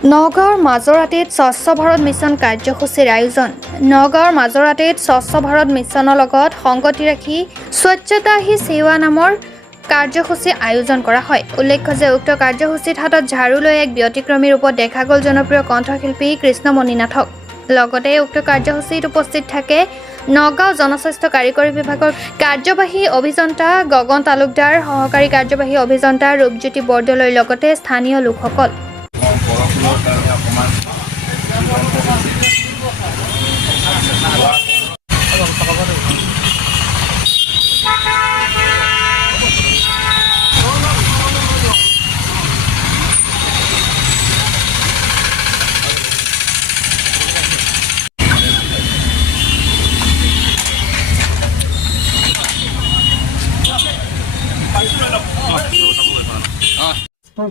নগাঁৱৰ মাজৰাতিত স্বচ্ছ ভাৰত মিছন কাৰ্যসূচীৰ আয়োজন। নগাঁৱৰ মাজৰাতিত স্বচ্ছ ভাৰত মিছনৰ লগত সংগতি ৰাখি স্বচ্ছতা হি সেৱা নামৰ কাৰ্যসূচী আয়োজন কৰা হয়। উল্লেখ্য যে উক্ত কাৰ্যসূচীত হাতত ঝাৰু লৈ এক ব্যতিক্ৰমী ৰূপত দেখা গ'ল জনপ্ৰিয় কণ্ঠশিল্পী কৃষ্ণমণি নাথক। লগতে উক্ত কাৰ্যসূচীত উপস্থিত থাকে নগাঁও জনস্বাস্থ্য কাৰিকৰী বিভাগৰ কাৰ্যবাহী অভিযন্তা গগন তালুকদাৰ, সহকাৰী কাৰ্যবাহী অভিযন্তা ৰূপজ্যোতি বৰদলৈৰ লগতে স্থানীয় লোকসকল। বৰষুণৰ কাৰণে অকণমান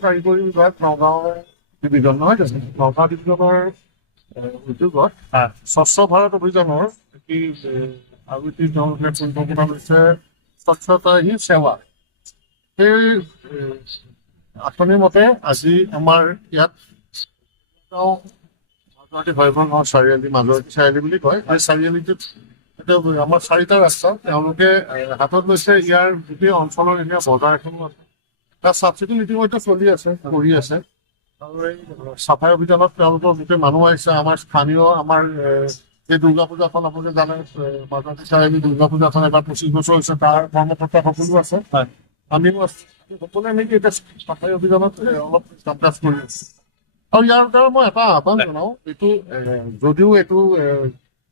কাৰিকৰী বিভাগ নগাঁও ডিভিজন নহয় জানো? নগাঁও ডিভিজনৰ উদ্যোগত স্বচ্ছ ভাৰত অভিযানৰ আৰু এটি তেওঁলোকে পৰিকল্পনা লৈছে স্বচ্ছতা হি সেৱা। সেই আঁচনিৰ মতে আজি আমাৰ ইয়াত মাজুৱাটী ভৈৰৱন গাঁও চাৰিআলি, মাজুৱাটী চাৰিআলি বুলি কয়। সেই চাৰিআলিটোত আমাৰ 4টা ৰাস্তা তেওঁলোকে হাতত লৈছে। ইয়াৰ গোটেই অঞ্চলৰ এতিয়া বজাৰ এখনো আছে, তাৰ চাফ চিকুণ ইতিমধ্যে চলি আছে, কৰি আছে। আৰু এই চাফাই অভিযানত তেওঁলোকৰ গোটেই মানুহ আহিছে। আমাৰ স্থানীয় এই দুৰ্গা পূজাখন আপোনালোকে জানে, মাজুৱাটী চাৰিআলি দুৰ্গা পূজাখন এবাৰ 25 বছৰ হৈছে, তাৰ কৰ্মকৰ্তা সকলো আছে, আমিও আছো। সকলোৱে মিলি এতিয়া চাফাই অভিযানত অলপ কাম কাজ কৰি আছে। আৰু ইয়াৰ দ্বাৰা মই এটা আহ্বান জনাওঁ, যদিও এইটো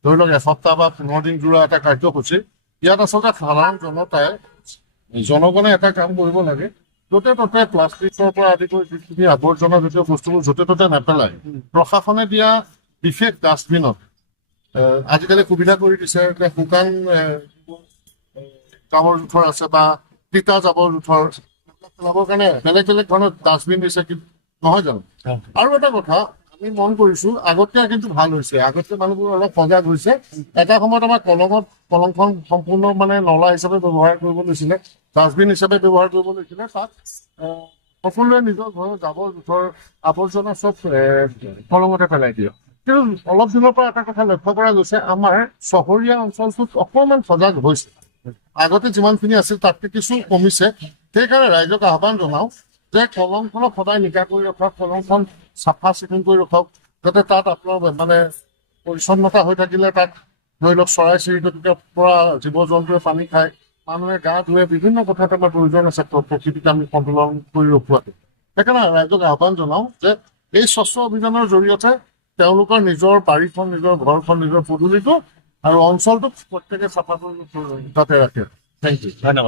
ধৰি লওক এসপ্তাহ বা 15 দিন জোৰা এটা কাৰ্যসূচী, ইয়াত আচলতে সাধাৰণ জনগণে এটা কাম কৰিব লাগে, য'তে ত'তে প্লাষ্টিকৰ পৰা আদি কৰি যিখিনি আৱৰ্জনা জাতীয় বস্তুবোৰ য'তে ত'তে নেপেলায়। প্ৰশাসনে দিয়া বিশেষ ডাষ্টবিনত আজিকালি সুবিধা কৰি দিছে যে শুকান জাবৰ জোঁথৰ আছে বা তিতা জাবৰ জোঁথৰ পেলাবৰ কাৰণে বেলেগ বেলেগ ধৰণৰ ডাষ্টবিন দিছে, নহয় জানো? আৰু এটা কথা আমি মন কৰিছো, আগতকে কিন্তু ভাল হৈছে। আগতকে মানুহবোৰ অলপ সজাগ হৈছে। এটা সময়ত আমাৰ কলংখন সম্পূৰ্ণ নলা হিচাপে ব্যৱহাৰ কৰিব লৈছিলে, ডাষ্টবিন হিচাপে ব্যৱহাৰ কৰিব লৈছিলে। তাত সকলোৱে নিজৰ ঘৰৰ জাবৰ জোঁথৰ আৱৰ্জনা চব কলঙতে পেলাই দিয়ে। কিন্তু অলপ দিনৰ পৰা এটা কথা লক্ষ্য কৰা গৈছে, আমাৰ চহৰীয়া অঞ্চলটোত অকণমান সজাগ হৈছে। আগতে যিমানখিনি আছিল তাতকে কিছু কমিছে। সেইকাৰণে ৰাইজক আহ্বান জনাওঁ যে কলংখনক সদায় নিকা কৰি ৰখক, কলংখন চাফা চিকুণ কৰি ৰখক, যাতে তাত আপোনাৰ পৰিচ্ছন্নতা হৈ থাকিলে তাত ধৰি লওক চৰাই চিৰিকটিৰ পৰা জীৱ জন্তুৱে পানী খায়, মানুহে গা ধুৱে, বিভিন্ন কথাত আমাৰ প্ৰয়োজন আছে প্ৰকৃতিক আমি সন্তুলন কৰি ৰখোৱাটো। সেইকাৰণে ৰাইজক আহ্বান জনাওঁ যে এই স্বচ্ছ অভিযানৰ জৰিয়তে তেওঁলোকৰ নিজৰ বাৰীখন, নিজৰ ঘৰখন, নিজৰ পদূলিটো আৰু অঞ্চলটোক প্ৰত্যেকে চাফা কৰি যাতে ৰাখে। থেংক ইউ, ধন্যবাদ।